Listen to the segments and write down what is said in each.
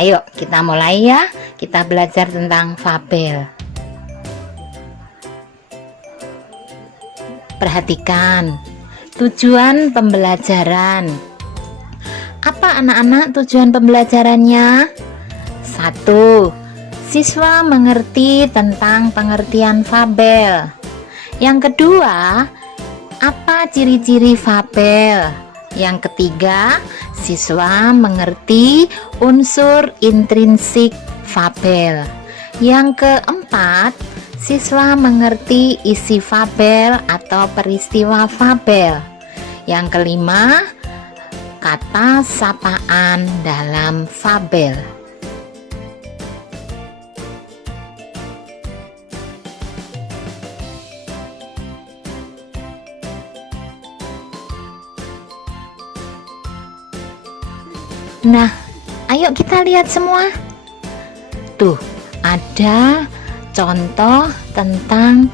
Ayo kita mulai ya. Kita belajar tentang fabel. Perhatikan tujuan pembelajaran. Apa anak-anak tujuan pembelajarannya? 1. Siswa mengerti tentang pengertian fabel. Yang kedua, apa ciri-ciri fabel? Yang ketiga, siswa mengerti unsur intrinsik fabel. Yang keempat, siswa mengerti isi fabel atau peristiwa fabel. Yang kelima, kata sapaan dalam fabel. Nah, ayo kita lihat semua. Tuh, ada contoh tentang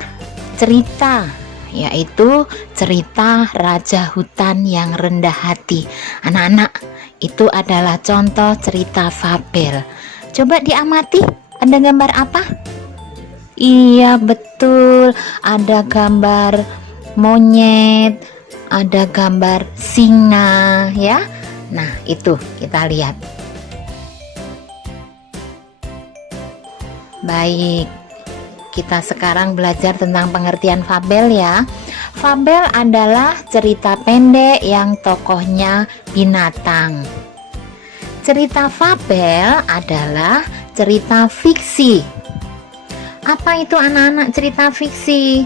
cerita, yaitu cerita Raja Hutan yang Rendah Hati. Anak-anak, itu adalah contoh cerita fabel. Coba diamati, ada gambar apa? Iya, betul, ada gambar monyet, ada gambar singa, ya. Nah, itu kita lihat. Baik, kita sekarang belajar tentang pengertian fabel ya. Fabel adalah cerita pendek yang tokohnya binatang. Cerita fabel adalah cerita fiksi. Apa itu anak-anak cerita fiksi?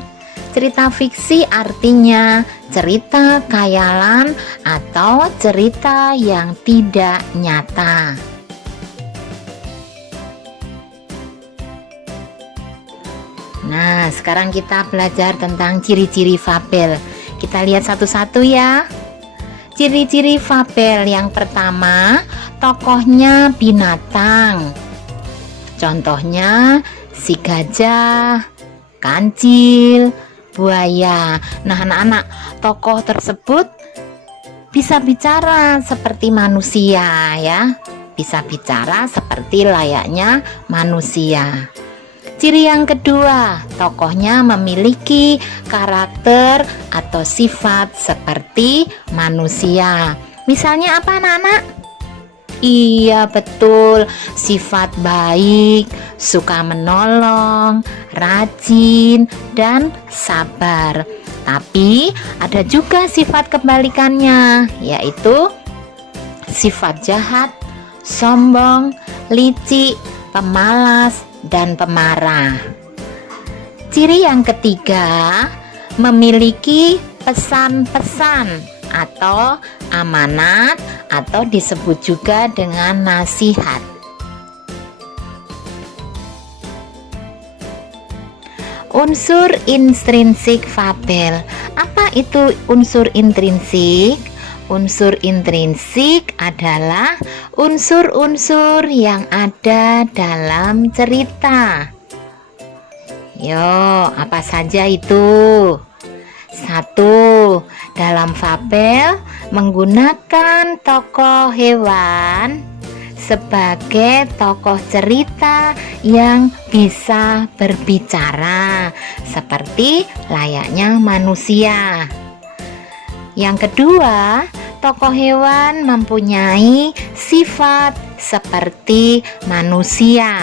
Cerita fiksi artinya cerita khayalan atau cerita yang tidak nyata. Nah, sekarang kita belajar tentang ciri-ciri fabel. Kita lihat satu-satu ya. Ciri-ciri fabel yang pertama, tokohnya binatang. Contohnya si gajah, kancil, buaya. Nah, anak-anak, tokoh tersebut bisa bicara seperti manusia ya. Bisa bicara seperti layaknya manusia. Ciri yang kedua, tokohnya memiliki karakter atau sifat seperti manusia. Misalnya apa anak-anak? Iya, betul, sifat baik, suka menolong, rajin, dan sabar. Tapi ada juga sifat kebalikannya, yaitu sifat jahat, sombong, licik, pemalas, dan pemarah. Ciri yang ketiga, memiliki pesan-pesan atau amanat atau disebut juga dengan nasihat. Unsur intrinsik fabel. Apa itu unsur intrinsik? Unsur intrinsik adalah unsur-unsur yang ada dalam cerita. Yo, apa saja itu? 1. Dalam fabel menggunakan tokoh hewan sebagai tokoh cerita yang bisa berbicara seperti layaknya manusia. Yang kedua, tokoh hewan mempunyai sifat seperti manusia.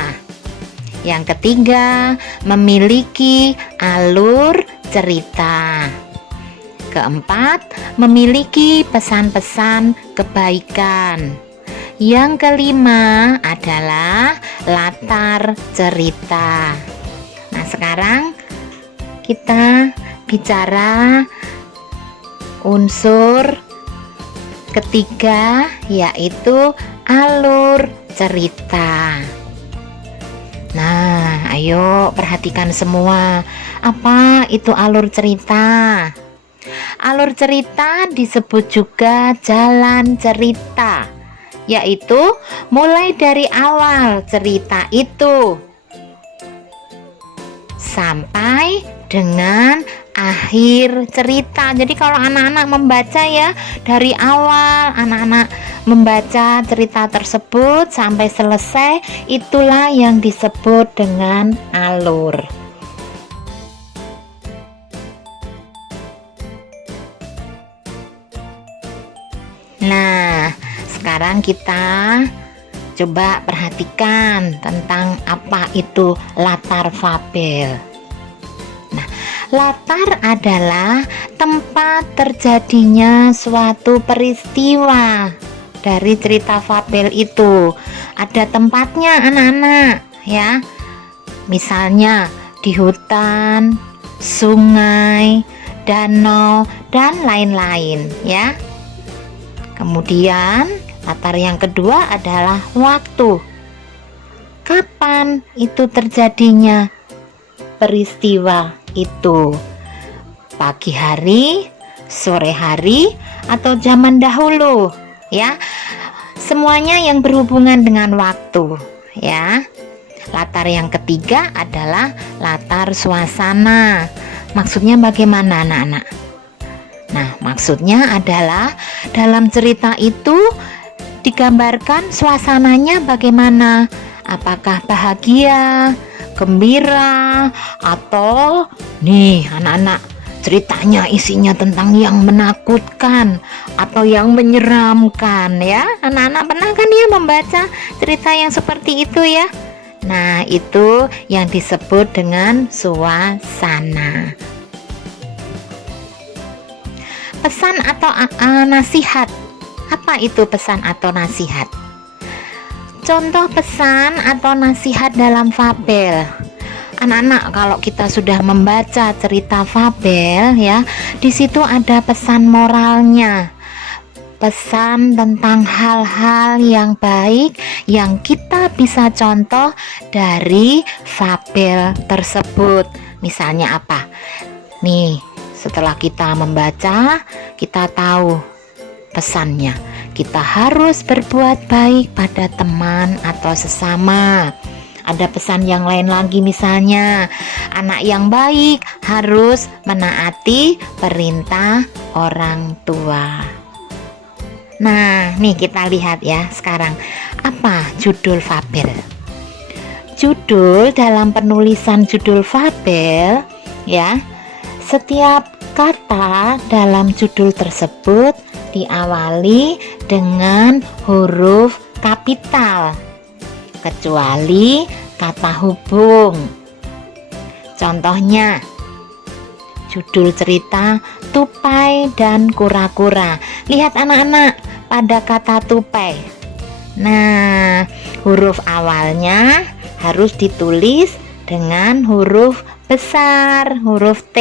Yang ketiga, memiliki alur cerita. Keempat, memiliki pesan-pesan kebaikan. Yang kelima adalah latar cerita. Nah, sekarang kita bicara unsur ketiga, yaitu alur cerita. Nah, ayo perhatikan semua. Apa itu alur cerita? Alur cerita disebut juga jalan cerita, yaitu mulai dari awal cerita itu sampai dengan akhir cerita. Jadi kalau anak-anak membaca ya, dari awal anak-anak membaca cerita tersebut sampai selesai, itulah yang disebut dengan alur. Nah, sekarang kita coba perhatikan tentang apa itu latar fabel. Nah, latar adalah tempat terjadinya suatu peristiwa. Dari cerita fabel itu ada tempatnya anak-anak ya. Misalnya di hutan, sungai, danau, dan lain-lain ya. Kemudian latar yang kedua adalah waktu. Kapan itu terjadinya peristiwa itu? Pagi hari, sore hari, atau zaman dahulu ya. Semuanya yang berhubungan dengan waktu ya. Latar yang ketiga adalah latar suasana. Maksudnya bagaimana anak-anak? Nah, maksudnya adalah dalam cerita itu digambarkan suasananya bagaimana. Apakah bahagia, gembira, atau nih anak-anak, ceritanya isinya tentang yang menakutkan atau yang menyeramkan ya. Anak-anak pernah kan ya membaca cerita yang seperti itu ya. Nah, itu yang disebut dengan suasana. Pesan atau nasihat. Apa itu pesan atau nasihat? Contoh pesan atau nasihat dalam fabel. Anak-anak, kalau kita sudah membaca cerita fabel ya, di situ ada pesan moralnya. Pesan tentang hal-hal yang baik yang kita bisa contoh dari fabel tersebut. Misalnya apa? Nih, setelah kita membaca, kita tahu pesannya. Kita harus berbuat baik pada teman atau sesama. Ada pesan yang lain lagi, misalnya anak yang baik harus menaati perintah orang tua. Nah, nih kita lihat ya sekarang apa judul fabel. Judul dalam penulisan judul fabel ya, setiap kata dalam judul tersebut diawali dengan huruf kapital kecuali kata hubung. Contohnya judul cerita Tupai dan Kura-kura. Lihat anak-anak pada kata tupai. Nah, huruf awalnya harus ditulis dengan huruf besar, huruf T.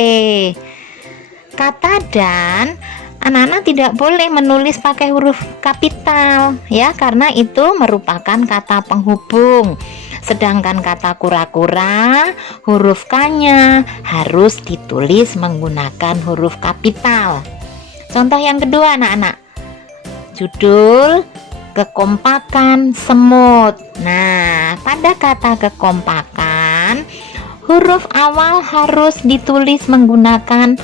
Kata dan, anak-anak tidak boleh menulis pakai huruf kapital ya, karena itu merupakan kata penghubung. Sedangkan kata kura-kura, huruf K-nya harus ditulis menggunakan huruf kapital. Contoh yang kedua anak-anak, judul kekompakan semut. Nah, pada kata kekompakan, huruf awal harus ditulis menggunakan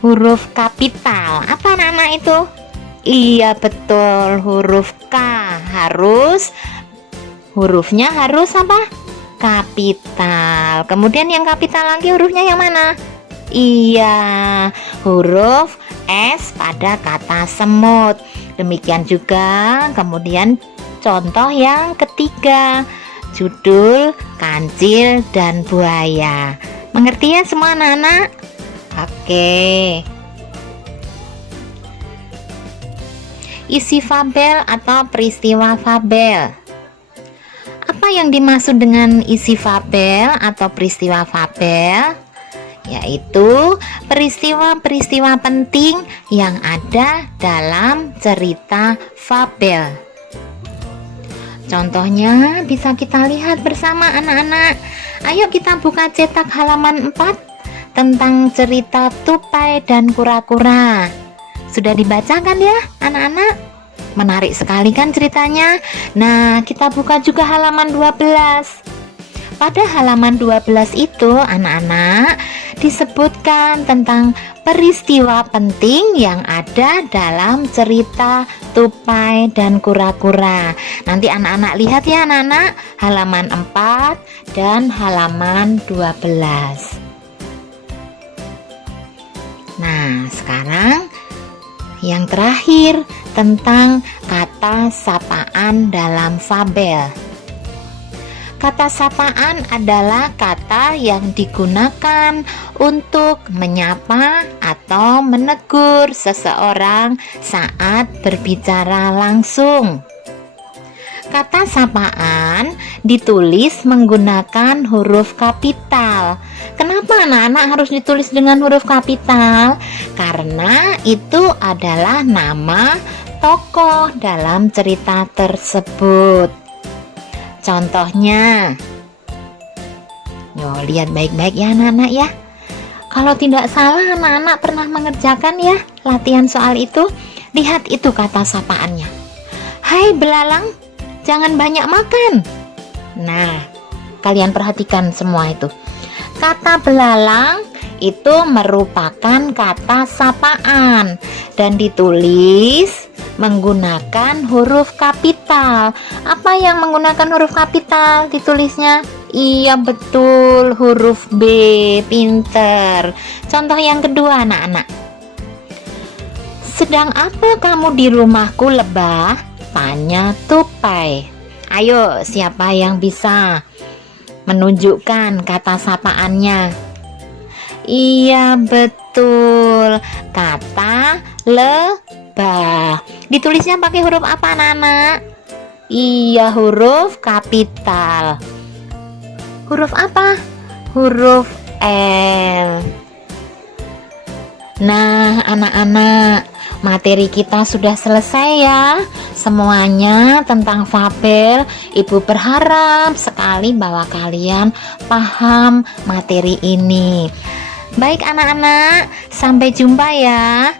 huruf kapital. Apa nama itu? Iya betul, huruf K. Hurufnya harus apa? Kapital. Kemudian yang kapital lagi hurufnya yang mana? Iya, huruf S pada kata semut. Demikian juga kemudian contoh yang ketiga, judul kancil dan buaya. Mengerti ya semua anak-anak? Oke. Isi fabel atau peristiwa fabel. Apa yang dimaksud dengan isi fabel atau peristiwa fabel? Yaitu peristiwa-peristiwa penting yang ada dalam cerita fabel. Contohnya bisa kita lihat bersama anak-anak. Ayo kita buka cetak halaman 4 tentang cerita Tupai dan Kura-kura. Sudah dibacakan ya anak-anak? Menarik sekali kan ceritanya. Nah, kita buka juga halaman 12. Pada halaman 12 itu anak-anak disebutkan tentang peristiwa penting yang ada dalam cerita tupai dan kura-kura. Nanti anak-anak lihat ya anak-anak, halaman 4 dan halaman 12. Nah, sekarang yang terakhir tentang kata sapaan dalam fabel. Kata sapaan adalah kata yang digunakan untuk menyapa atau menegur seseorang saat berbicara langsung. Kata sapaan ditulis menggunakan huruf kapital. Kenapa anak-anak harus ditulis dengan huruf kapital? Karena itu adalah nama tokoh dalam cerita tersebut. Contohnya, lihat baik-baik ya anak-anak ya. Kalau tidak salah anak-anak pernah mengerjakan ya latihan soal itu. Lihat itu kata sapaannya. Hai belalang, jangan banyak makan. Nah, kalian perhatikan semua itu. Kata belalang itu merupakan kata sapaan dan ditulis menggunakan huruf kapital. Apa yang menggunakan huruf kapital ditulisnya? Iya betul, huruf B. Pinter. Contoh yang kedua anak-anak. Sedang apa kamu di rumahku lebah? Tanya tupai. Ayo, siapa yang bisa menunjukkan kata sapaannya? Iya betul, kata lebah. Ditulisnya pakai huruf apa anak-anak? Iya, huruf kapital. Huruf apa? Huruf L. Nah anak-anak, materi kita sudah selesai ya. Semuanya tentang fabel. Ibu berharap sekali bahwa kalian paham materi ini. Baik anak-anak, sampai jumpa ya.